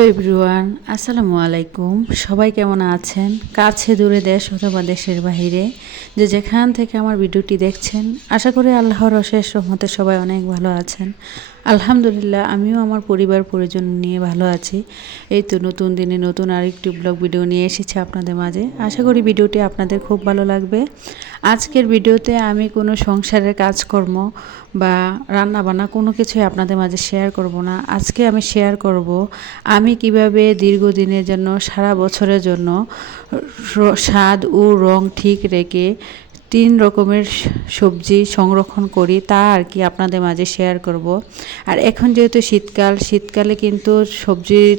Hello everyone, আসসালামু আলাইকুম। সবাই কেমন আছেন? কাছে, দূরে দেশ অথবা দেশের বাহিরে, যে যেখান থেকে আমার ভিডিওটি দেখছেন, আশা করি আল্লাহর অশেষ রহমতে সবাই অনেক ভালো আছেন। আলহামদুলিল্লাহ, আমিও আমার পরিবার পরিজন নিয়ে ভালো আছি। এই তো নতুন দিনে নতুন আরেকটি ব্লগ ভিডিও নিয়ে এসেছি আপনাদের মাঝে। আশা করি ভিডিওটি আপনাদের খুব ভালো লাগবে। আজকের ভিডিওতে আমি কোনো সংসারের কাজকর্ম বা রান্না বান্না কোনো কিছুই আপনাদের মাঝে শেয়ার করব না। আজকে আমি শেয়ার করব, আমি কীভাবে দীর্ঘদিনের জন্য, সারা বছরের জন্য স্বাদ ও রং ঠিক রেখে তিন রকমের সবজি সংরক্ষণ করি, তা আর কি আপনাদের মাঝে শেয়ার করব। আর এখন যেহেতু শীতকাল, শীতকালে কিন্তু সবজির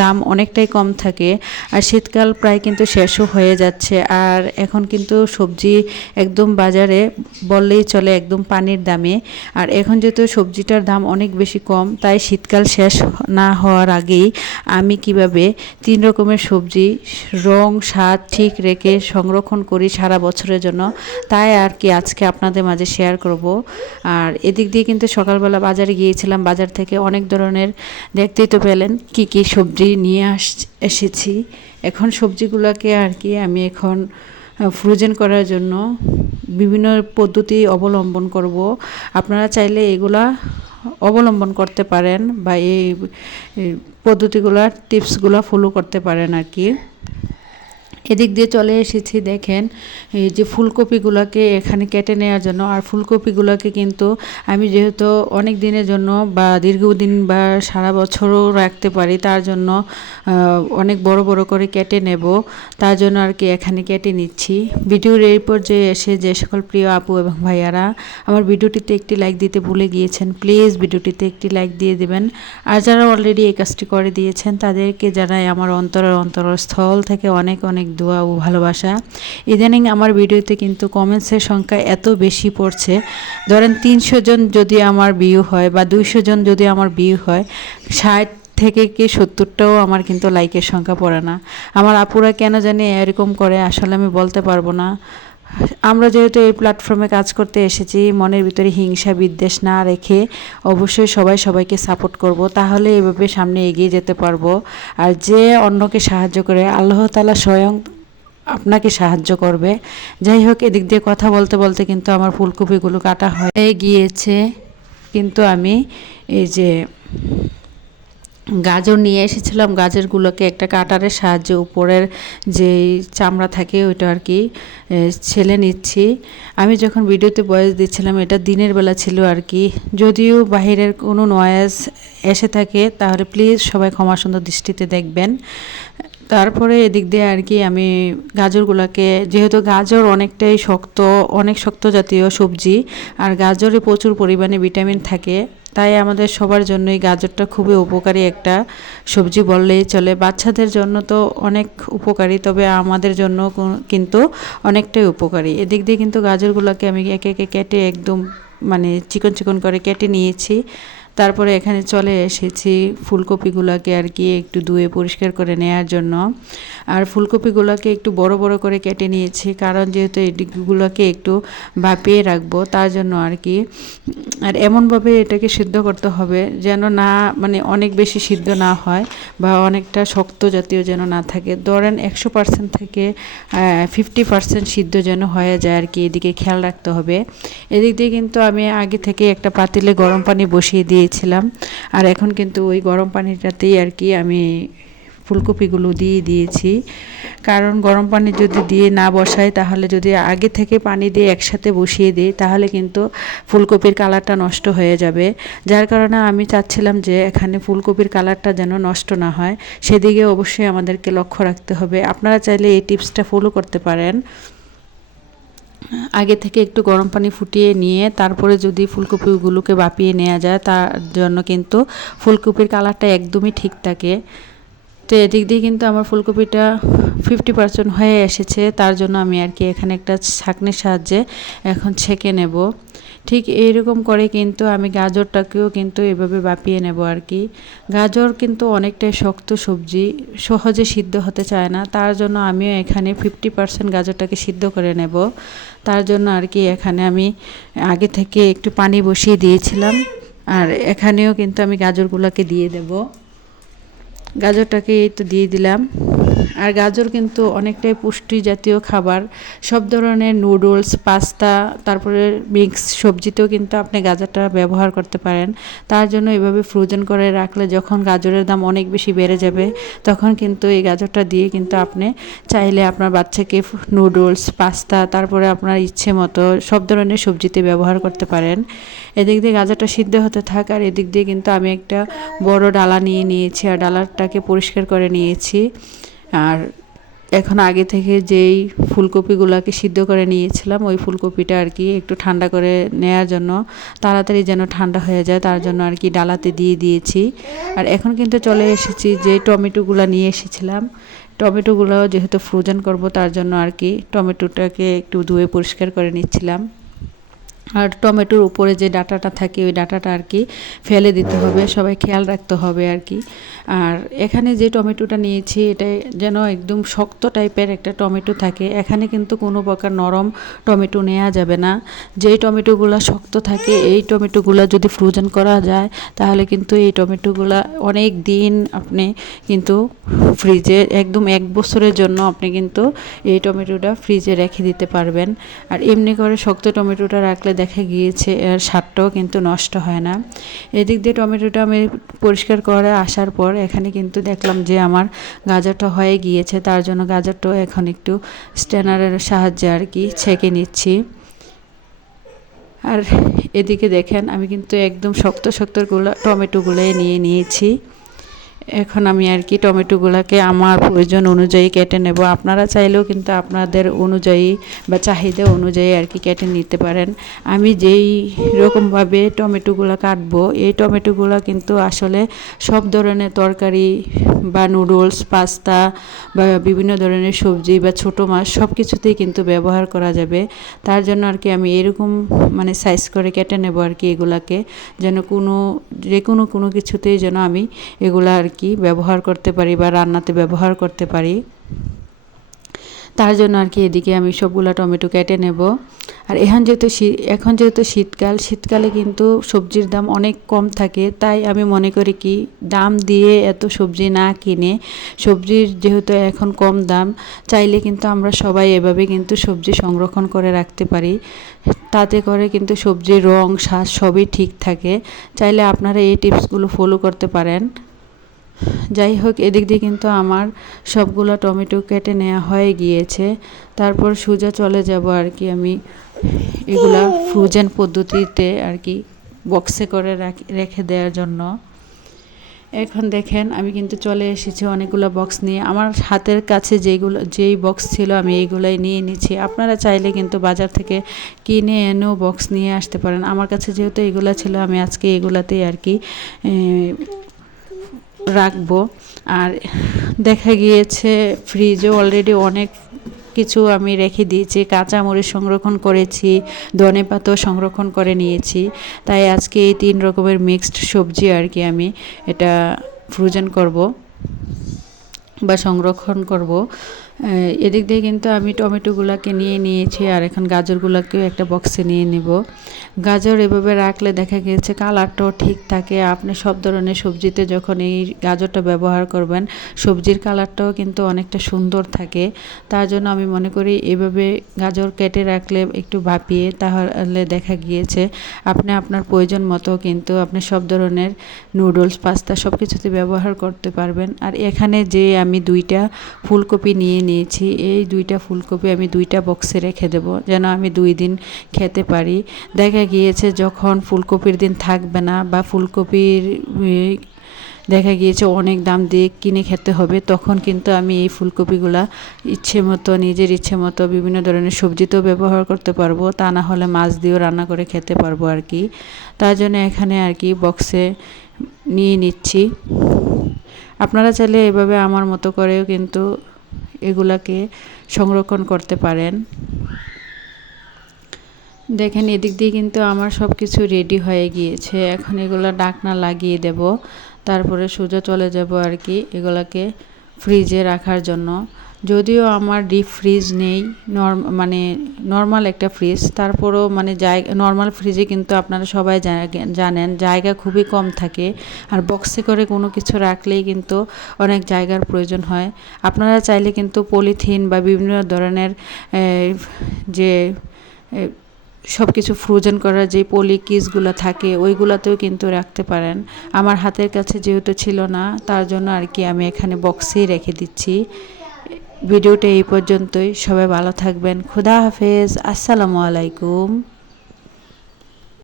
দাম অনেকটাই কম থাকে আর শীতকাল প্রায় কিন্তু শেষও হয়ে যাচ্ছে। আর এখন কিন্তু সবজি একদম বাজারে বললেই চলে একদম পানির দামে। আর এখন যেহেতু সবজিটার দাম অনেক বেশি কম, তাই শীতকাল শেষ না হওয়ার আগেই আমি কীভাবে তিন রকমের সবজি, রং, স্বাদ ঠিক রেখে সংরক্ষণ করি সারা বছরের জন্য, তাই আর কি আজকে আপনাদের মাঝে শেয়ার করব। আর এদিক দিয়ে কিন্তু সকালবেলা বাজারে গিয়েছিলাম, বাজার থেকে অনেক ধরনের দেখতেই তো পেলেন কী কী সবজি নিয়ে আস এসেছি। এখন সবজিগুলোকে আর কি আমি এখন ফ্রোজেন করার জন্য বিভিন্ন পদ্ধতি অবলম্বন করব। আপনারা চাইলে এগুলা অবলম্বন করতে পারেন বা এই পদ্ধতিগুলার টিপসগুলো ফলো করতে পারেন আর কি। এদিক দিয়ে চলে এসেছি, দেখেন, এই যে ফুলকপিগুলোকে এখানে কেটে নেওয়ার জন্য। আর ফুলকপিগুলোকে কিন্তু আমি যেহেতু অনেক দিনের জন্য বা দীর্ঘদিন বা সারা বছরও রাখতে পারি, তার জন্য অনেক বড় বড় করে কেটে নেব। তার জন্য আর কি এখানে কেটে নিচ্ছি। ভিডিওর এই পর্যায়ে এসে যে সকল প্রিয় আপু এবং ভাইয়ারা, আমার ভিডিওটিতে একটি লাইক দিতে ভুলে গিয়েছেন প্লিজ ভিডিওটিতে একটি লাইক দিয়ে দেবেন। আর যারা অলরেডি এই কাজটি করে দিয়েছেন, তাদেরকে জানাই আমার অন্তরের অন্তরস্থল থেকে অনেক অনেক দোয়া ও ভালোবাসা। ইদানিং আমার ভিডিওতে কিন্তু কমেন্টসের সংখ্যা এত বেশি পড়ছে। ধরেন তিনশো জন যদি আমার বিয়ে হয় বা দুইশো জন যদি আমার বিয়ে হয়, ষাট থেকে কি সত্তরটাও আমার কিন্তু লাইকের সংখ্যা পড়ে না। আমার আপুরা কেন জানি এরকম করে, আসলে আমি বলতে পারব না। আমরা যেহেতু এই প্ল্যাটফর্মে কাজ করতে এসেছি, মনের ভিতরে হিংসা, বিদ্বেষ না রেখে অবশ্যই সবাই সবাইকে সাপোর্ট করব। তাহলে এভাবে সামনে এগিয়ে যেতে পারব। আর যে অন্যকে সাহায্য করে, আল্লাহ তালা স্বয়ং আপনাকে সাহায্য করবে। যাই হোক, এদিক দিয়ে কথা বলতে বলতে কিন্তু আমার ফুলকপিগুলো কাটা হয়ে গিয়েছে। কিন্তু আমি এই যে গাজর নিয়ে এসেছিলাম। গাজরগুলোকে একটা কাটারের সাহায্যে উপরের যে চামড়া থাকে ওইটা আর কি ছেলে নিচ্ছি। আমি যখন ভিডিওতে বয়স দিচ্ছিলাম, এটা দিনের বেলা ছিল আর কি। যদিও বাহিরের কোনো নয়েজ এসে থাকে, তাহলে প্লিজ সবাই ক্ষমা সুন্দর দৃষ্টিতে দেখবেন। তারপরে এদিক দিয়ে আর কি আমি গাজরগুলোকে, যেহেতু গাজর অনেকটাই শক্ত, অনেক শক্ত জাতীয় সবজি, আর গাজরে প্রচুর পরিমাণে ভিটামিন থাকে তাই আমাদের সবার জন্যই গাজরটা খুবই উপকারী একটা সবজি বললেই চলে। বাচ্চাদের জন্য তো অনেক উপকারী, তবে আমাদের জন্য কিন্তু অনেকটাই উপকারী। এদিক দিয়ে কিন্তু গাজরগুলোকে আমি একে একে কেটে একদম মানে চিকন চিকন করে কেটে নিয়েছি। তারপরে এখানে চলে এসেছি ফুলকপিগুলোকে আর কি একটু ধুয়ে পরিষ্কার করে নেওয়ার জন্য। আর ফুলকপিগুলোকে একটু বড় বড় করে কেটে নিয়েছি, কারণ যেহেতু এগুলোকে একটু ভাপিয়ে রাখব তার জন্য আর কি। আর এমনভাবে এটাকে সিদ্ধ করতে হবে যেন না মানে অনেক বেশি সিদ্ধ না হয় বা অনেকটা শক্ত জাতীয় যেন না থাকে। ধরেন একশো পার্সেন্ট থেকে ফিফটি পার্সেন্ট সিদ্ধ যেন হয়ে যায় আর কি, এদিকে খেয়াল রাখতে হবে। এদিক দিয়ে কিন্তু আমি আগে থেকে একটা পাতিলে গরম পানি বসিয়ে দিয়েছিলাম। আর এখন কিন্তু ওই গরম পানিটাতেই আর কি আমি ফুলকপিগুলো দিয়ে দিয়েছি। কারণ গরম পানি যদি দিয়ে না বসাই, তাহলে যদি আগে থেকে পানি দিয়ে একসাথে বসিয়ে দিই, তাহলে কিন্তু ফুলকপির কালারটা নষ্ট হয়ে যাবে। যার কারণে আমি চাচ্ছিলাম যে এখানে ফুলকপির কালারটা যেন নষ্ট না হয়। সেদিকে অবশ্যই আমাদেরকে লক্ষ্য রাখতে হবে। আপনারা চাইলে এই টিপসটা ফলো করতে পারেন। আগে থেকে একটু গরম পানি ফুটিয়ে নিয়ে তারপরে যদি ফুলকপিগুলোকে বাপিয়ে নেওয়া যায়, তার জন্য কিন্তু ফুলকপির কালারটা একদমই ঠিক থাকে। তো এদিক দিয়ে কিন্তু আমার ফুলকপিটা ফিফটি পার্সেন্ট হয়ে এসেছে, তার জন্য আমি আর কি এখানে একটা ছাঁকনির সাহায্যে এখন ছেঁকে নেব। ঠিক এইরকম করে কিন্তু আমি গাজরটাকেও কিন্তু এভাবে বাপিয়ে নেব আর কি। গাজর কিন্তু অনেকটাই শক্ত সবজি, সহজে সিদ্ধ হতে চায় না। তার জন্য আমিও এখানে ফিফটি পার্সেন্ট গাজরটাকে সিদ্ধ করে নেব। তার জন্য আর কি এখানে আমি আগে থেকে একটু পানি বসিয়ে দিয়েছিলাম। আর এখানেও কিন্তু আমি গাজরগুলোকে দিয়ে দেব। গাজরটাকে এই তো দিয়ে দিলাম। আর গাজর কিন্তু অনেকটাই পুষ্টি জাতীয় খাবার। সব ধরনের নুডলস পাস্তা তারপরে মিক্স সবজিতেও কিন্তু আপনি গাজরটা ব্যবহার করতে পারেন। তার জন্য এভাবে ফ্রোজেন করে রাখলে যখন গাজরের দাম অনেক বেশি বেড়ে যাবে, তখন কিন্তু এই গাজরটা দিয়ে কিন্তু আপনি চাইলে আপনার বাচ্চাকে নুডলস পাস্তা তারপরে আপনার ইচ্ছে মতো সব ধরনের সবজিতে ব্যবহার করতে পারেন। এদিক দিয়ে গাজরটা সিদ্ধ হতে থাক আর এদিক দিয়ে কিন্তু আমি একটা বড় ডালা নিয়ে নিয়েছি। আর ডালাটাকে পরিষ্কার করে নিয়েছি। আর এখন আগে থেকে যেই ফুলকপিগুলোকে সিদ্ধ করে নিয়েছিলাম, ওই ফুলকপিটা আর কি একটু ঠান্ডা করে নেওয়ার জন্য, তাড়াতাড়ি যেন ঠান্ডা হয়ে যায়, তার জন্য আর কি ডালাতে দিয়ে দিয়েছি। আর এখন কিন্তু চলে এসেছি যে টমেটোগুলো নিয়ে এসেছিলাম। টমেটোগুলো যেহেতু ফ্রোজেন করব, তার জন্য আর কি টমেটোটাকে একটু ধুয়ে পরিষ্কার করে নিচ্ছিলাম। আর টমেটোর উপরে যে ডাটাটা থাকে, ওই ডাটাটা আর কি ফেলে দিতে হবে, সবাই খেয়াল রাখতে হবে আর কি। আর এখানে যে টমেটোটা নিয়েছি, এটা যেন একদম শক্ত টাইপের একটা টমেটো থাকে। এখানে কিন্তু কোনো প্রকার নরম টমেটো নেওয়া যাবে না। যেই টমেটোগুলো শক্ত থাকে, এই টমেটোগুলো যদি ফ্রোজেন করা যায়, তাহলে কিন্তু এই টমেটোগুলো অনেক দিন আপনি কিন্তু ফ্রিজে, একদম এক বছরের জন্য আপনি কিন্তু এই টমেটোটা ফ্রিজে রেখে দিতে পারবেন। আর এমনি করে শক্ত টমেটোটা রাখলে দেখা গিয়েছে, এর স্বাদটাও কিন্তু নষ্ট হয় না। এদিক দিয়ে টমেটোটা আমি পরিষ্কার করে আসার পর এখানে কিন্তু দেখলাম যে আমার গাজরটা হয়ে গিয়েছে, তার জন্য গাজরটাও এখন একটু স্ট্যানারের সাহায্যে আর কি ছেঁকে নিচ্ছি। আর এদিকে দেখেন, আমি কিন্তু একদম শক্ত শক্তগুলো টমেটোগুলোই নিয়ে নিয়েছি। এখন আমি আর কি টমেটোগুলোকে আমার প্রয়োজন অনুযায়ী কেটে নেব। আপনারা চাইলেও কিন্তু আপনাদের অনুযায়ী বা চাহিদা অনুযায়ী আর কি কেটে নিতে পারেন। আমি যেই রকমভাবে টমেটোগুলো কাটবো, এই টমেটোগুলো কিন্তু আসলে সব ধরনের তরকারি বা নুডলস, পাস্তা বা বিভিন্ন ধরনের সবজি বা ছোটো মাছ সব কিছুতেই কিন্তু ব্যবহার করা যাবে। তার জন্য আর কি আমি এরকম মানে সাইজ করে কেটে নেব আর কি এগুলাকে, যেন কোনো, যে কোনো কোনো কিছুতেই যেন আমি এগুলা আর কি ব্যবহার করতে পারি বা রান্নাতে ব্যবহার করতে পারি, তার জন্য আর কি এদিকে আমি সবগুলো টমেটো কেটে নেব। আর এখন যেহেতু এখন যেহেতু শীতকাল, শীতকালে কিন্তু সবজির দাম অনেক কম থাকে, তাই আমি মনে করি কি দাম দিয়ে এত সবজি না কিনে সবজির যেহেতু এখন কম দাম, চাইলে কিন্তু আমরা সবাই এভাবে কিন্তু সবজি সংরক্ষণ করে রাখতে পারি। তাতে করে কিন্তু সবজির রং, স্বাদ সবই ঠিক থাকে। চাইলে আপনারা এই টিপসগুলো ফলো করতে পারেন। যাই হোক, এদিক দিয়ে কিন্তু আমার সবগুলো টমেটো কেটে নেওয়া হয়ে গিয়েছে। তারপর সোজা চলে যাব আর কি আমি এগুলা ফ্রোজেন পদ্ধতিতে আর কি বক্সে করে রেখে দেওয়ার জন্য। এখন দেখেন, আমি কিন্তু চলে এসেছি অনেকগুলো বক্স নিয়ে। আমার হাতের কাছে যেইগুলো যেই বক্স ছিল আমি এইগুলোই নিয়ে নিচ্ছি। আপনারা চাইলে কিন্তু বাজার থেকে কিনে এনেও বক্স নিয়ে আসতে পারেন। আমার কাছে যেহেতু এগুলো ছিল, আমি আজকে এগুলাতেই আর কি রাখব। আর দেখা গিয়েছে ফ্রিজে অলরেডি অনেক কিছু আমি রেখে দিয়েছি। কাঁচামরিচ সংরক্ষণ করেছি, ধনে পাতাও সংরক্ষণ করে নিয়েছি। তাই আজকে এই তিন রকমের মিক্সড সবজি আর কি আমি এটা ফ্রোজেন করব বা সংরক্ষণ করব। এদিক দিয়ে কিন্তু আমি টমেটোগুলোকে নিয়ে নিয়েছি আর এখন গাজরগুলোকেও একটা বক্সে নিয়ে নেব। গাজর এভাবে রাখলে দেখা গিয়েছে কালারটাও ঠিক থাকে। আপনি সব ধরনের সবজিতে যখন এই গাজরটা ব্যবহার করবেন, সবজির কালারটাও কিন্তু অনেকটা সুন্দর থাকে। তার জন্য আমি মনে করি এভাবে গাজর কেটে রাখলে একটু ভাপিয়ে তাহলে দেখা গিয়েছে আপনি আপনার প্রয়োজন মতো কিন্তু আপনি সব ধরনের নুডলস পাস্তা সব কিছুতে ব্যবহার করতে পারবেন। আর এখানে যে আমি দুইটা ফুলকপি নিয়ে নিয়েছি। এই দুইটা ফুলকপি আমি দুইটা বক্সে রেখে দেবো, যেন আমি দুই দিন খেতে পারি। দেখা গিয়েছে যখন ফুলকপির দিন থাকবে না বা ফুলকপির দেখা গিয়েছে অনেক দাম দিয়ে কিনে খেতে হবে, তখন কিন্তু আমি এই ফুলকপিগুলা ইচ্ছে মতো, নিজের ইচ্ছে মতো বিভিন্ন ধরনের সবজিতেও ব্যবহার করতে পারব, তা না হলে মাছ দিয়েও রান্না করে খেতে পারব আর কি। তার জন্য এখানে আর কি বক্সে নিয়ে নিচ্ছি। আপনারা চাইলে এভাবে আমার মতো করেও কিন্তু এগুলাকে সংরক্ষণ করতে পারেন। দেখেন, এদিক দিয়ে কিন্তু আমার সব কিছু রেডি হয়ে গিয়েছে। এখন এগুলো ডাকনা লাগিয়ে দেব। তারপরে সোজা চলে যাব আর কি এগুলাকে ফ্রিজে রাখার জন্য। যদিও আমার ডিপ ফ্রিজ নেই নর্ম মানে নর্মাল একটা ফ্রিজ তারপরও মানে জায়গা নর্মাল ফ্রিজে কিন্তু আপনারা সবাই জানেন, জায়গা খুবই কম থাকে, আর বক্সে করে কোনো কিছু রাখলেই কিন্তু অনেক জায়গার প্রয়োজন হয়। আপনারা চাইলে কিন্তু পলিথিন বা বিভিন্ন ধরনের যে সব কিছু ফ্রোজেন করার যে পলি কিসগুলো থাকে, ওইগুলোতেও কিন্তু রাখতে পারেন। আমার হাতের কাছে যেহেতু ছিল না, তার জন্য আর কি আমি এখানে বক্সেই রেখে দিচ্ছি। ভিডিওটা এই পর্যন্তই। সবাই ভালো থাকবেন। খুদা হাফেজ। আসসালামু আলাইকুম।